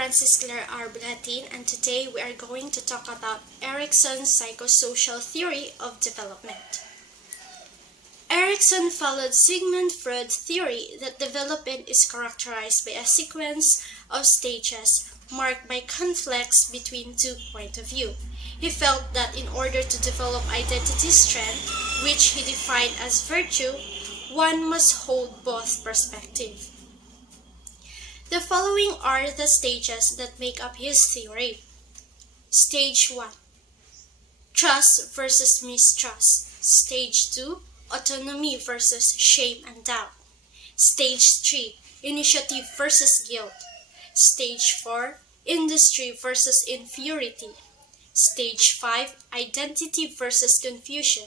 Francis Claire R. Blatin, and today we are going to talk about Erickson's psychosocial theory of development. Erickson followed Sigmund Freud's theory that development is characterized by a sequence of stages marked by conflicts between two points of view. He felt that in order to develop identity strength, which he defined as virtue, one must hold both perspectives. The following are the stages that make up his theory. Stage 1. Trust versus mistrust. Stage 2. Autonomy versus shame and doubt. Stage 3. Initiative versus guilt. Stage 4. Industry versus inferiority. Stage 5. Identity versus confusion.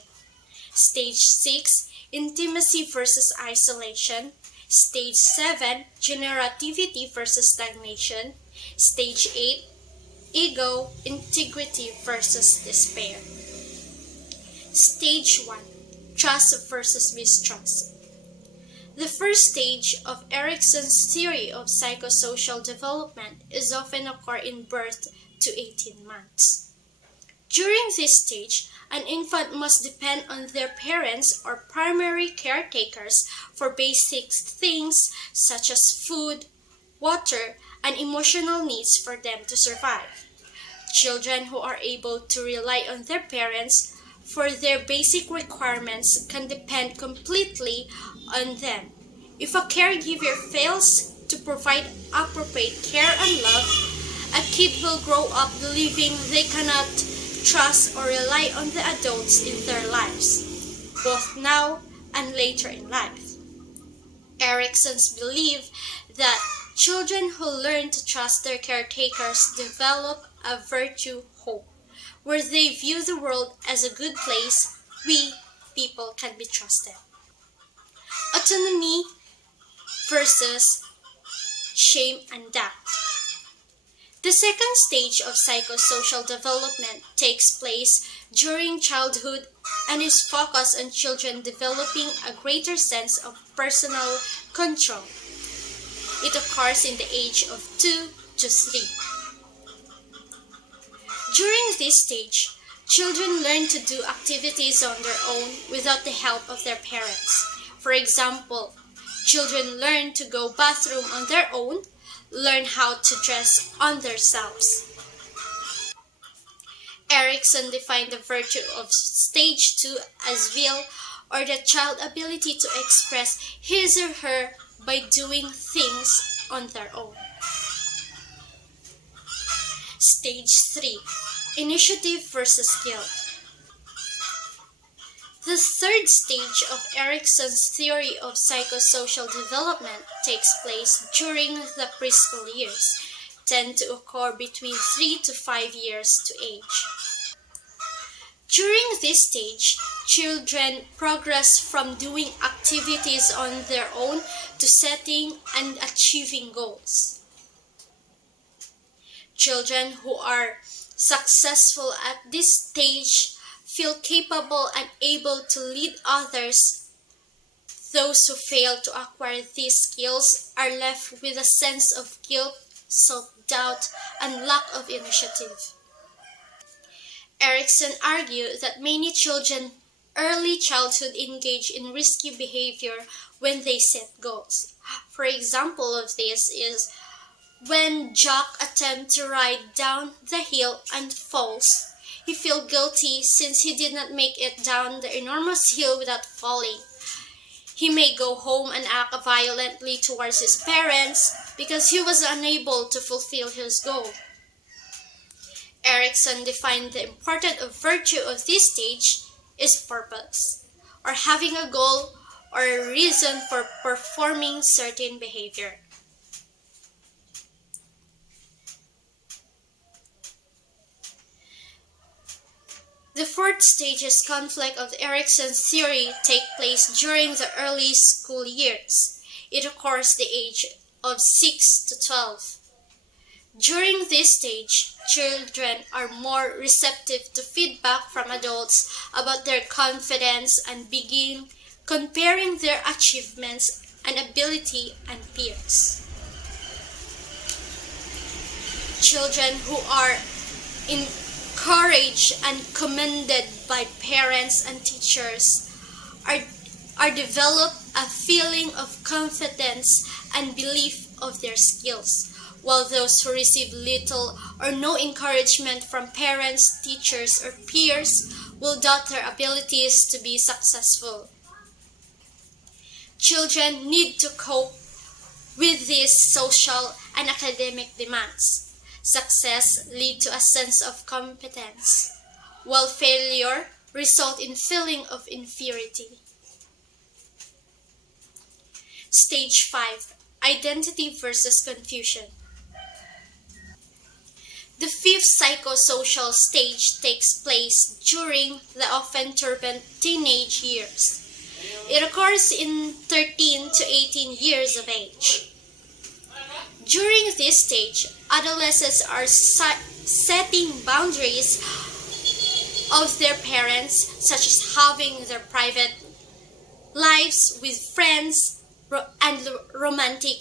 Stage 6. Intimacy versus isolation. Stage 7. Generativity versus stagnation. Stage 8. Ego, integrity versus despair. Stage 1. Trust versus mistrust. The first stage of Erickson's theory of psychosocial development is often occur in birth to 18 months. During this stage, an infant must depend on their parents or primary caretakers for basic things such as food, water, and emotional needs for them to survive. Children who are able to rely on their parents for their basic requirements can depend completely on them. If a caregiver fails to provide appropriate care and love, a kid will grow up believing they cannot trust or rely on the adults in their lives, both now and later in life. Erickson's belief that children who learn to trust their caretakers develop a virtue hope, where they view the world as a good place. We, people, can be trusted. Autonomy versus shame and doubt. The second stage of psychosocial development takes place during childhood and is focused on children developing a greater sense of personal control. It occurs in the age of 2 to 3. During this stage, children learn to do activities on their own without the help of their parents. For example, children learn to go bathroom on their own, learn how to dress on themselves. Erickson defined the virtue of stage 2 as will, or the child's ability to express his or her by doing things on their own. Stage 3. Initiative versus guilt. The third stage of Erickson's theory of psychosocial development takes place during the preschool years, tend to occur between 3 to 5 years to age. During this stage, children progress from doing activities on their own to setting and achieving goals. Children who are successful at this stage feel capable and able to lead others. Those who fail to acquire these skills are left with a sense of guilt, self-doubt, and lack of initiative. Erickson argued that many children early childhood engage in risky behavior when they set goals. For example of this is when Jack attempts to ride down the hill and falls. He feels guilty since he did not make it down the enormous hill without falling. He may go home and act violently towards his parents because he was unable to fulfill his goal. Erickson defined the importance of virtue of this stage is purpose, or having a goal or a reason for performing certain behavior. The fourth stage's conflict of Erickson's theory take place during the early school years. It occurs the age of 6 to 12. During this stage, children are more receptive to feedback from adults about their confidence and begin comparing their achievements and ability and peers. Children who are encouraged and commended by parents and teachers are develop a feeling of confidence and belief of their skills, while those who receive little or no encouragement from parents, teachers, or peers will doubt their abilities to be successful. Children need to cope with these social and academic demands. Success leads to a sense of competence, while failure results in feeling of inferiority. Stage 5. Identity versus confusion. The fifth psychosocial stage takes place during the often turbulent teenage years. It occurs in 13 to 18 years of age. During this stage, adolescents are setting boundaries of their parents, such as having their private lives with friends and romantic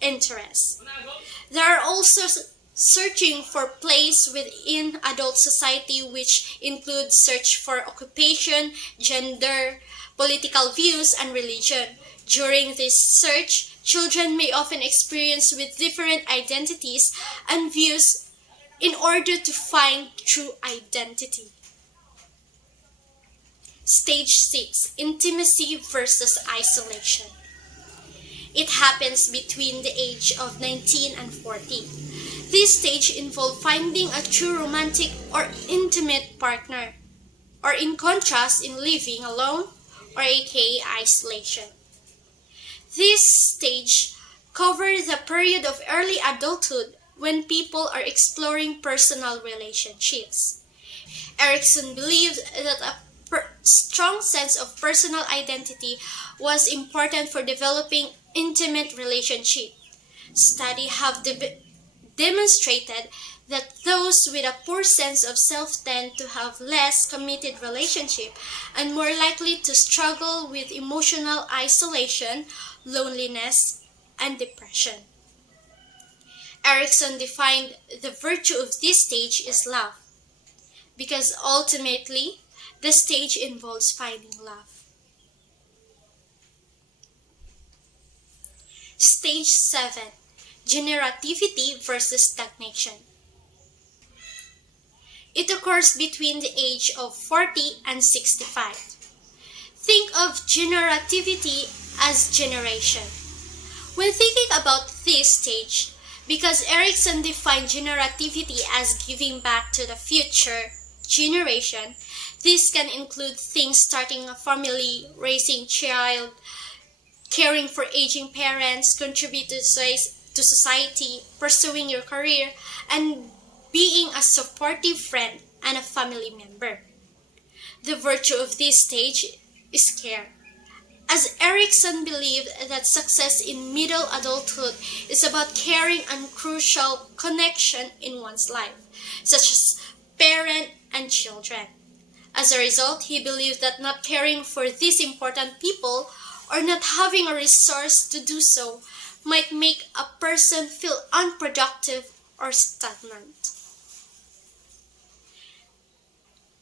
interests. They are also searching for place within adult society, which includes search for occupation, gender, political views, and religion. During this search, children may often experience with different identities and views in order to find true identity. Stage 6. Intimacy versus isolation. It happens between the age of 19 and 40. This stage involves finding a true romantic or intimate partner, or in contrast in living alone, or aka isolation. This stage covers the period of early adulthood when people are exploring personal relationships. Erickson believed that a strong sense of personal identity was important for developing intimate relationships. Studies have demonstrated that those with a poor sense of self tend to have less committed relationships and more likely to struggle with emotional isolation, loneliness, and depression. Erickson defined the virtue of this stage is love, because ultimately, the stage involves finding love. Stage 7. Generativity versus stagnation. It occurs between the age of 40 and 65. Think of generativity as generation. When thinking about this stage, because Erickson defined generativity as giving back to the future generation, this can include things starting a family, raising child, caring for aging parents, contributing to society, pursuing your career, and being a supportive friend and a family member. The virtue of this stage is care, as Erickson believed that success in middle adulthood is about caring and crucial connection in one's life, such as parent and children. As a result, he believed that not caring for these important people or not having a resource to do so might make a person feel unproductive or stagnant.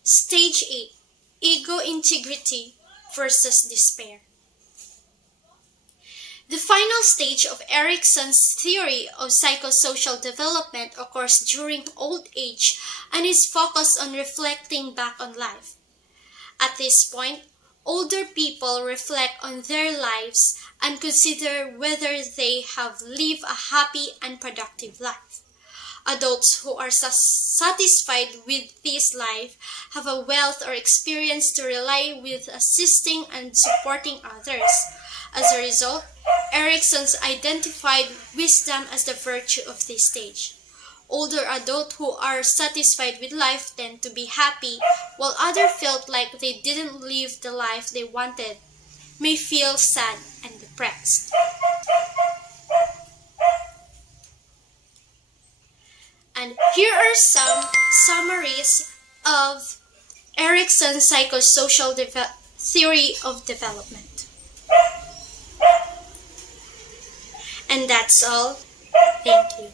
Stage 8. Ego integrity versus despair. The final stage of Erickson's theory of psychosocial development occurs during old age and is focused on reflecting back on life. At this point, older people reflect on their lives and consider whether they have lived a happy and productive life. Adults who are satisfied with this life have a wealth or experience to rely with assisting and supporting others. As a result, Erickson's identified wisdom as the virtue of this stage. Older adults who are satisfied with life tend to be happy, while others felt like they didn't live the life they wanted, may feel sad and depressed. And here are some summaries of Erickson's psychosocial theory of development. And that's all. Thank you.